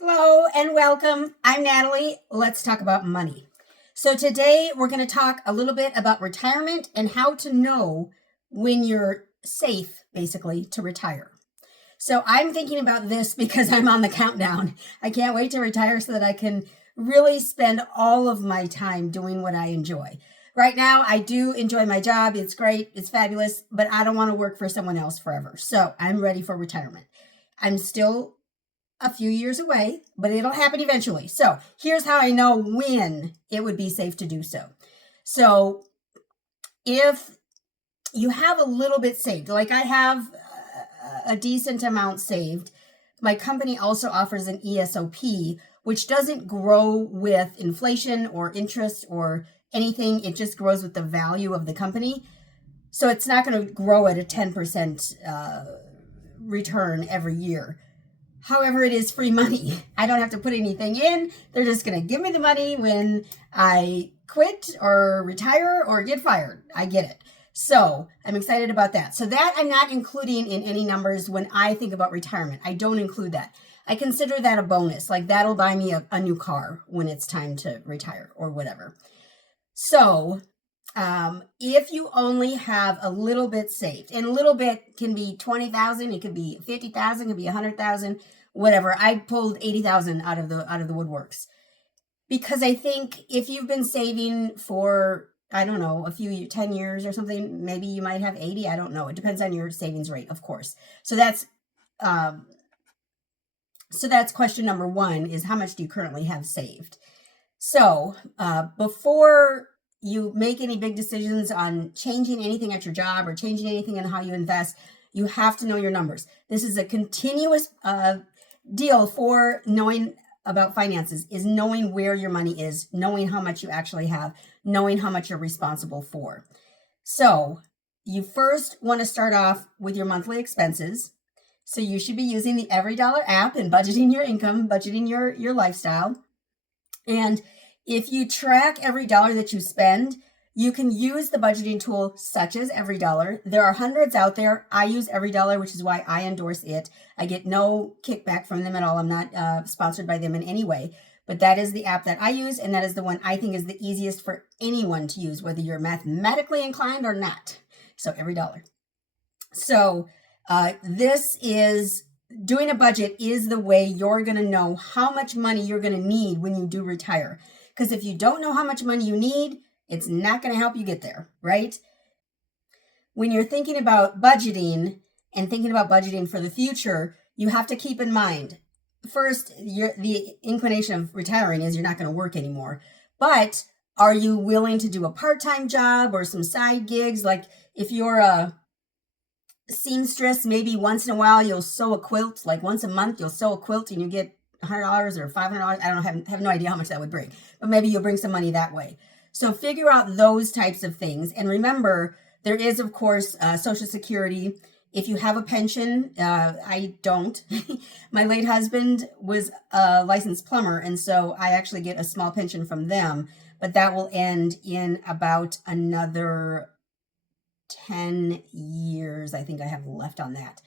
Hello and welcome. I'm Natalie. Let's talk about money. So, today we're going to talk a little bit about retirement and how to know when you're safe, basically, to retire. So, I'm thinking about this because I'm on the countdown. I can't wait to retire so that I can really spend all of my time doing what I enjoy. Right now, I do enjoy my job. It's great, it's fabulous, but I don't want to work for someone else forever. So, I'm ready for retirement. I'm still a few years away, but it'll happen eventually. So here's how I know when it would be safe to do so. So if you have a little bit saved, like I have a decent amount saved, my company also offers an ESOP, which doesn't grow with inflation or interest or anything. It just grows with the value of the company. So it's not going to grow at a 10% return every year. However, it is free money. I don't have to put anything in. They're just going to give me the money when I quit or retire or get fired. I get it. So I'm excited about that. So that I'm not including in any numbers when I think about retirement. I don't include that. I consider that a bonus. Like that'll buy me a new car when it's time to retire or whatever. So if you only have a little bit saved, and a little bit can be 20,000, it could be 50,000, it could be 100,000, whatever. I pulled 80,000 out of the woodworks because I think if you've been saving for, I don't know, 10 years or something, maybe you might have 80. I don't know. It depends on your savings rate, of course. So that's question number one, is how much do you currently have saved? So before you make any big decisions on changing anything at your job or changing anything in how you invest, you have to know your numbers. This is a continuous deal for knowing about finances, is knowing where your money is, knowing how much you actually have, knowing how much you're responsible for. So you first want to start off with your monthly expenses. So you should be using the Every Dollar app and budgeting your income, budgeting your lifestyle. And if you track every dollar that you spend, you can use the budgeting tool such as Every Dollar. There are hundreds out there. I use Every Dollar, which is why I endorse it. I get no kickback from them at all. I'm not sponsored by them in any way. But that is the app that I use, and that is the one I think is the easiest for anyone to use, whether you're mathematically inclined or not. So Every Dollar. So this is doing a budget is the way you're going to know how much money you're going to need when you do retire. Because if you don't know how much money you need, it's not going to help you get there, right? When you're thinking about budgeting and thinking about budgeting for the future, you have to keep in mind, first, the inclination of retiring is you're not going to work anymore. But are you willing to do a part-time job or some side gigs? Like if you're a seamstress, maybe once in a while you'll sew a quilt, like once a month you'll sew a quilt and you get $100 or $500. I don't know, have no idea how much that would bring, but maybe you'll bring some money that way. So figure out those types of things. And remember, there is, of course, Social Security. If you have a pension, I don't. My late husband was a licensed plumber, and so I actually get a small pension from them, but that will end in about another 10 years, I think I have left on that.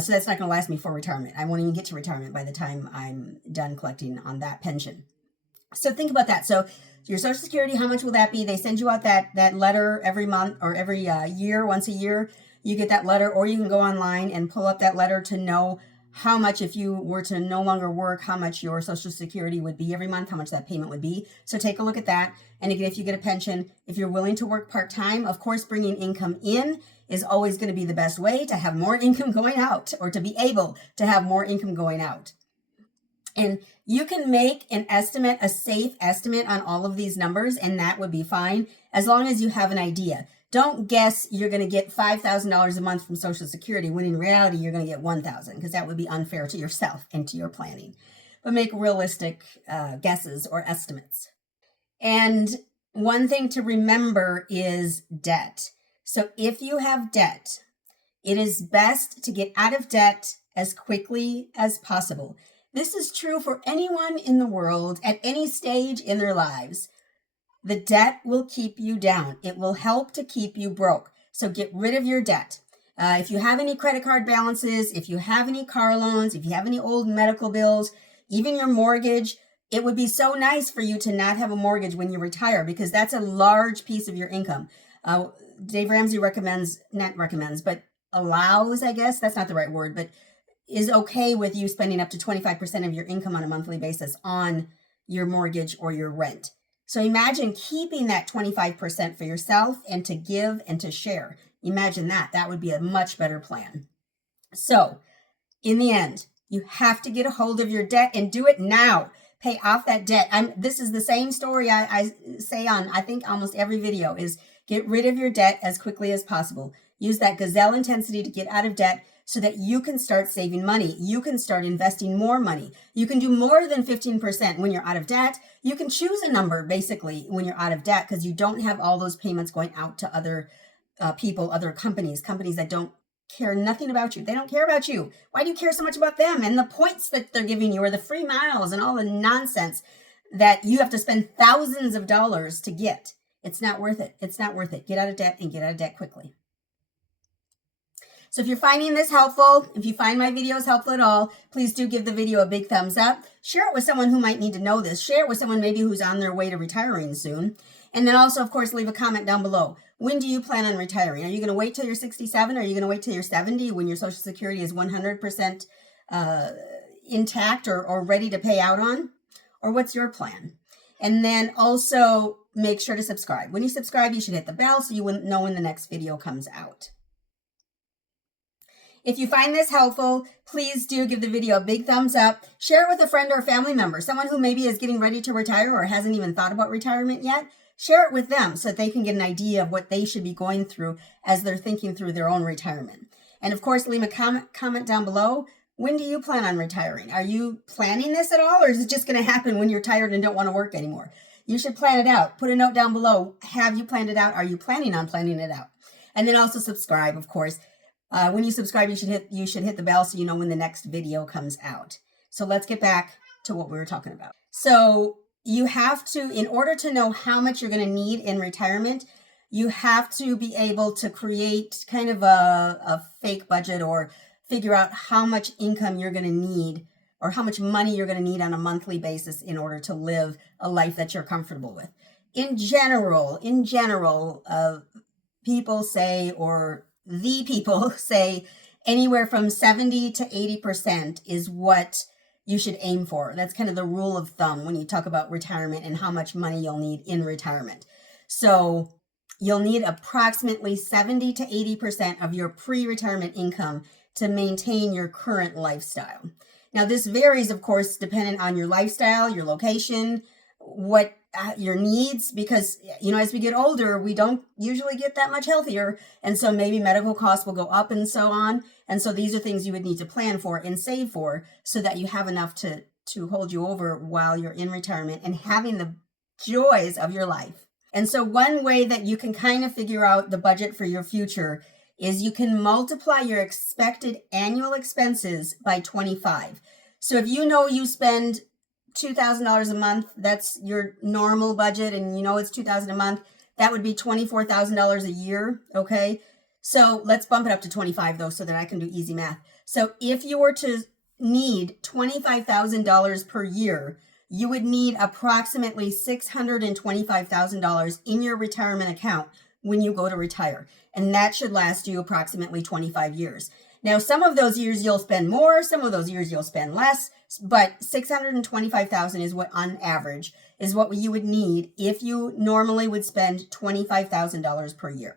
So that's not going to last me for retirement. I won't even get to retirement by the time I'm done collecting on that pension. So think about that. So your Social Security, how much will that be? They send you out that letter every month or every year, once a year. You get that letter, or you can go online and pull up that letter to know how much, if you were to no longer work, how much your Social Security would be every month, how much that payment would be. So take a look at that. And again, if you get a pension, if you're willing to work part-time, of course, bringing income in is always going to be the best way to have more income going out, or to be able to have more income going out. And you can make an estimate, a safe estimate on all of these numbers, and that would be fine as long as you have an idea. Don't guess you're going to get $5,000 a month from Social Security when in reality you're going to get $1,000, because that would be unfair to yourself and to your planning. But make realistic guesses or estimates. And one thing to remember is debt. So if you have debt, it is best to get out of debt as quickly as possible. This is true for anyone in the world at any stage in their lives. The debt will keep you down. It will help to keep you broke. So get rid of your debt. If you have any credit card balances, if you have any car loans, if you have any old medical bills, even your mortgage. It would be so nice for you to not have a mortgage when you retire, because that's a large piece of your income. Dave Ramsey not recommends, but allows, I guess, that's not the right word, but is okay with you spending up to 25% of your income on a monthly basis on your mortgage or your rent. So imagine keeping that 25% for yourself and to give and to share. Imagine that. That would be a much better plan. So in the end, you have to get a hold of your debt and do it now. Pay off that debt. This is the same story I say on, I think, almost every video, is get rid of your debt as quickly as possible. Use that gazelle intensity to get out of debt so that you can start saving money. You can start investing more money. You can do more than 15% when you're out of debt. You can choose a number, basically, when you're out of debt, because you don't have all those payments going out to other people, other companies that don't care nothing about you. They don't care about you. Why do you care so much about them and the points that they're giving you, or the free miles and all the nonsense that you have to spend thousands of dollars to get? It's not worth it. It's not worth it. Get out of debt, and get out of debt quickly. So if you're finding this helpful, if you find my videos helpful at all, please do give the video a big thumbs up. Share it with someone who might need to know this. Share it with someone maybe who's on their way to retiring soon. And then also, of course, leave a comment down below. When do you plan on retiring? Are you going to wait till you're 67? Are you going to wait till you're 70 when your Social Security is 100% intact or ready to pay out on? Or what's your plan? And then also make sure to subscribe. When you subscribe, you should hit the bell so you wouldn't know when the next video comes out. If you find this helpful, please do give the video a big thumbs up. Share it with a friend or a family member, someone who maybe is getting ready to retire or hasn't even thought about retirement yet. Share it with them so that they can get an idea of what they should be going through as they're thinking through their own retirement. And of course, leave a comment down below. When do you plan on retiring? Are you planning this at all, or is it just going to happen when you're tired and don't want to work anymore? You should plan it out. Put a note down below. Have you planned it out? Are you planning on planning it out? And then also subscribe, of course. When you subscribe, you should hit the bell so you know when the next video comes out. So let's get back to what we were talking about. So you have to, in order to know how much you're going to need in retirement, you have to be able to create kind of a fake budget, or figure out how much income you're going to need, or how much money you're going to need on a monthly basis in order to live a life that you're comfortable with. In general, people say, or the people say, anywhere from 70 to 80% is what you should aim for. That's kind of the rule of thumb when you talk about retirement and how much money you'll need in retirement. So you'll need approximately 70 to 80% of your pre-retirement income to maintain your current lifestyle. Now, this varies, of course, depending on your lifestyle, your location, what your needs, because, as we get older, we don't usually get that much healthier. And so maybe medical costs will go up and so on. And so these are things you would need to plan for and save for so that you have enough to hold you over while you're in retirement and having the joys of your life. And so one way that you can kind of figure out the budget for your future is you can multiply your expected annual expenses by 25. So if you spend $2,000 a month, that's your normal budget, and it's $2,000 a month, that would be $24,000 a year, okay? So let's bump it up to 25 though, so that I can do easy math. So if you were to need $25,000 per year, you would need approximately $625,000 in your retirement account when you go to retire. And that should last you approximately 25 years. Now, some of those years you'll spend more, some of those years you'll spend less, but $625,000 is what, on average, is what you would need if you normally would spend $25,000 per year.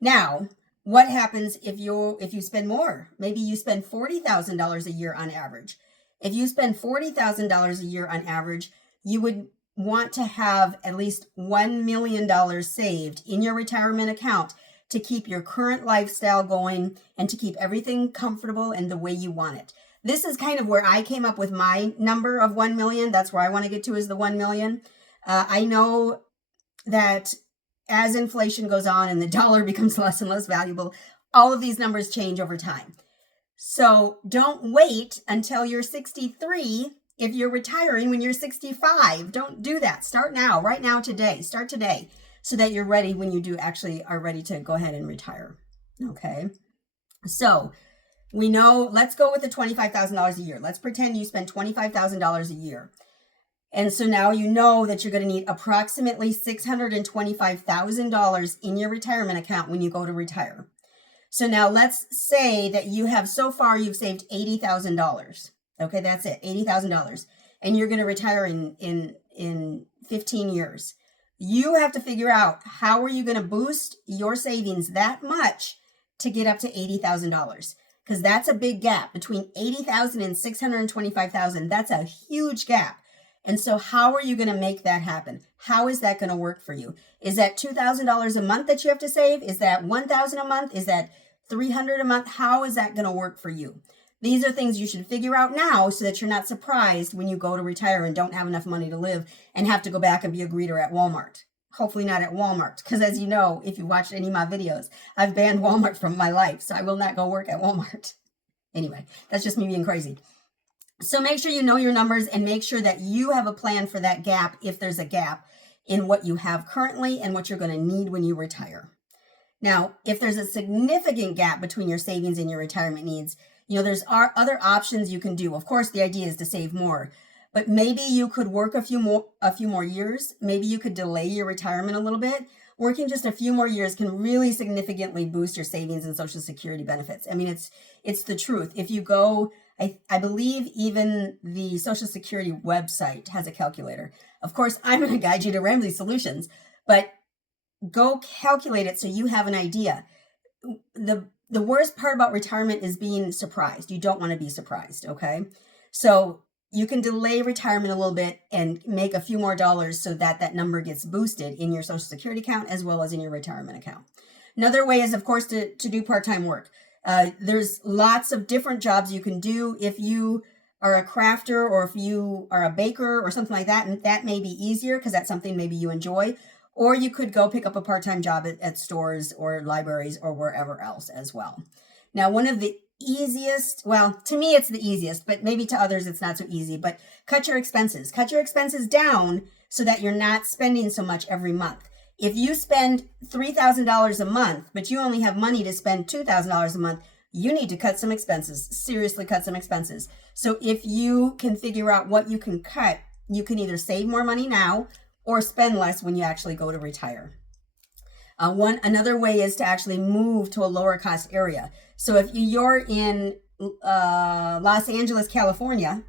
Now, what happens if you spend more? Maybe you spend $40,000 a year on average. If you spend $40,000 a year on average, you would want to have at least $1 million saved in your retirement account to keep your current lifestyle going and to keep everything comfortable and the way you want it. This is kind of where I came up with my number of 1 million. That's where I want to get to, is the 1 million. I know that as inflation goes on and the dollar becomes less and less valuable, all of these numbers change over time. So don't wait until you're 63 if you're retiring when you're 65. Don't do that. Start now, right now, today. Start today, so that you're ready when you are ready to go ahead and retire. Okay. So We know, let's go with the $25,000 a year. Let's pretend you spend $25,000 a year. And so now you know that you're going to need approximately $625,000 in your retirement account when you go to retire. So now let's say that you have so far, you've saved $80,000. Okay, that's it, $80,000. And you're going to retire in 15 years. You have to figure out, how are you going to boost your savings that much to get up to $80,000? Because that's a big gap between $80,000 and $625,000. That's a huge gap. And so how are you going to make that happen? How is that going to work for you? Is that $2,000 a month that you have to save? Is that $1,000 a month? Is that $300 a month? How is that going to work for you? These are things you should figure out now so that you're not surprised when you go to retire and don't have enough money to live and have to go back and be a greeter at Walmart. Hopefully not at Walmart, because as you know, if you watched any of my videos, I've banned Walmart from my life, so I will not go work at Walmart. Anyway, that's just me being crazy. So make sure you know your numbers and make sure that you have a plan for that gap, if there's a gap in what you have currently and what you're going to need when you retire. Now, if there's a significant gap between your savings and your retirement needs, there's other options you can do. Of course, the idea is to save more, but maybe you could work a few more years. Maybe you could delay your retirement a little bit. Working just a few more years can really significantly boost your savings and Social Security benefits. I mean, it's the truth. If you go, I believe even the Social Security website has a calculator. Of course, I'm going to guide you to Ramsey Solutions, but go calculate it so you have an idea. The worst part about retirement is being surprised. You don't want to be surprised, okay? So you can delay retirement a little bit and make a few more dollars so that that number gets boosted in your Social Security account as well as in your retirement account. Another way is, of course, to do part-time work. There's lots of different jobs you can do. If you are a crafter or if you are a baker or something like that, and that may be easier because that's something maybe you enjoy. Or you could go pick up a part-time job at stores or libraries or wherever else as well. Now, one of the easiest, well, to me, it's the easiest, but maybe to others, it's not so easy, but cut your expenses. Cut your expenses down so that you're not spending so much every month. If you spend $3,000 a month, but you only have money to spend $2,000 a month, you need to cut some expenses, seriously cut some expenses. So if you can figure out what you can cut, you can either save more money now or spend less when you actually go to retire. Another way is to actually move to a lower cost area. So if you're in Los Angeles, California,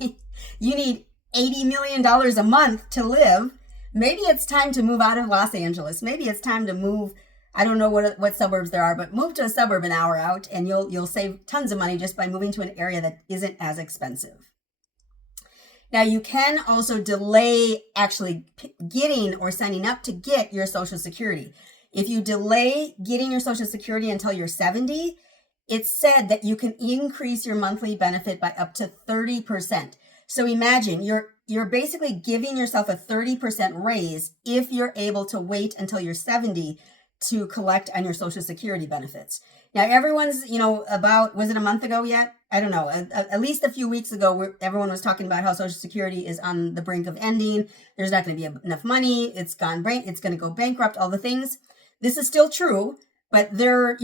you need $80 million a month to live. Maybe it's time to move out of Los Angeles. Maybe it's time to move, I don't know what suburbs there are, but move to a suburb an hour out and you'll save tons of money just by moving to an area that isn't as expensive. Now, you can also delay actually getting or signing up to get your Social Security. If you delay getting your Social Security until you're 70, it's said that you can increase your monthly benefit by up to 30%. So imagine you're basically giving yourself a 30% raise if you're able to wait until you're 70 to collect on your Social Security benefits. Now, everyone's, was it a month ago yet? I don't know. At least a few weeks ago, everyone was talking about how Social Security is on the brink of ending. There's not going to be enough money. It's going to go bankrupt, all the things. This is still true, but they're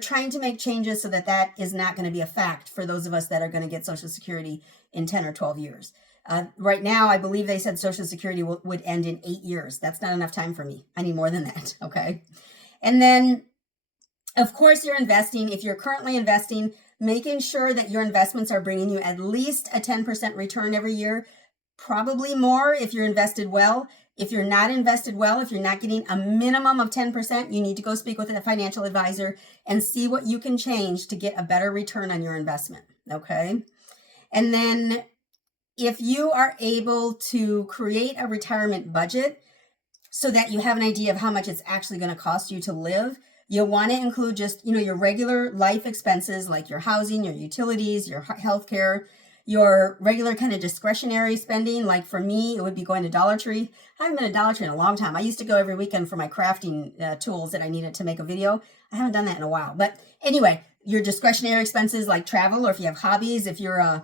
trying to make changes so that is not going to be a fact for those of us that are going to get Social Security in 10 or 12 years. Right now, I believe they said Social Security would end in 8 years. That's not enough time for me. I need more than that, okay? And then, of course, you're investing. If you're currently investing, making sure that your investments are bringing you at least a 10% return every year, probably more if you're invested well. If you're not invested well, if you're not getting a minimum of 10%, you need to go speak with a financial advisor and see what you can change to get a better return on your investment, okay? And then if you are able to create a retirement budget so that you have an idea of how much it's actually going to cost you to live, you'll want to include just, your regular life expenses like your housing, your utilities, your healthcare, your regular kind of discretionary spending. Like for me, it would be going to Dollar Tree. I haven't been to Dollar Tree in a long time. I used to go every weekend for my crafting tools that I needed to make a video. I haven't done that in a while. But anyway, your discretionary expenses like travel, or if you have hobbies, if you're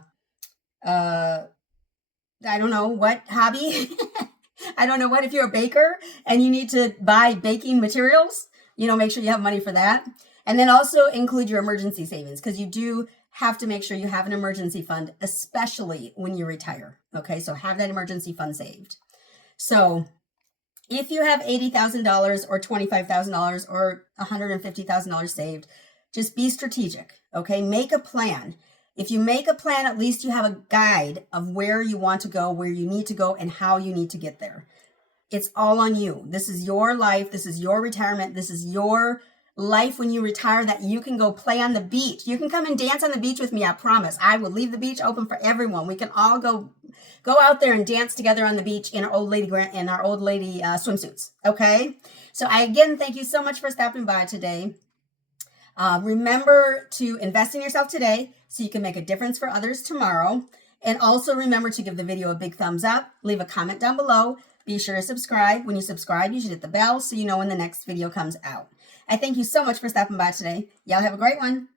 I don't know what hobby. I don't know if you're a baker and you need to buy baking materials, make sure you have money for that. And then also include your emergency savings, because you do have to make sure you have an emergency fund, especially when you retire. Okay, so have that emergency fund saved. So if you have $80,000 or $25,000 or $150,000 saved, just be strategic. Okay, make a plan. If you make a plan, at least you have a guide of where you want to go, where you need to go, and how you need to get there. It's all on you. This is your life. This is your retirement. This is your life when you retire, that you can go play on the beach. You can come and dance on the beach with me. I promise. I will leave the beach open for everyone. We can all go out there and dance together on the beach in our old lady swimsuits. Okay. So I again thank you so much for stopping by today. Remember to invest in yourself today so you can make a difference for others tomorrow. And also remember to give the video a big thumbs up. Leave a comment down below. Be sure to subscribe. When you subscribe, you should hit the bell so you know when the next video comes out. I thank you so much for stopping by today. Y'all have a great one.